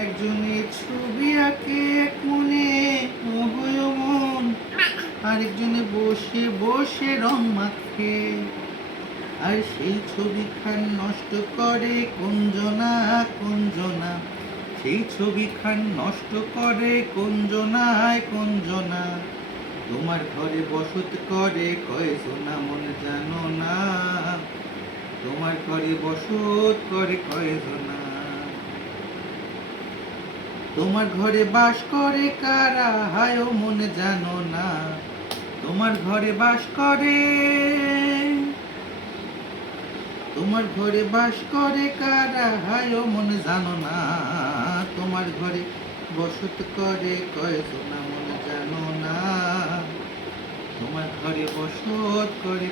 একজনের ছবি আঁকে, এক মনে মন আরেকজনে বসে বসে রং মাখে। আর সেই ছবি খান নষ্ট করে কুঞ্জনা কুঞ্জনা। সেই ছবি খান নষ্ট করে কুঞ্জনায় কুঞ্জনা। তোমার ঘরে বসত করে কয়জনা মন জানো না। তোমার ঘরে বসত করে কয়জনা তোমার ঘরে বাস করে কারা? হায় মন জানো না। তোমার ঘরে বাস করে। তোমার ঘরে বাস করে কারা? হায় মন জানো না। তোমার ঘরে বসত করে কয়জনা মন জানো না। তোমার ঘরে বসত করে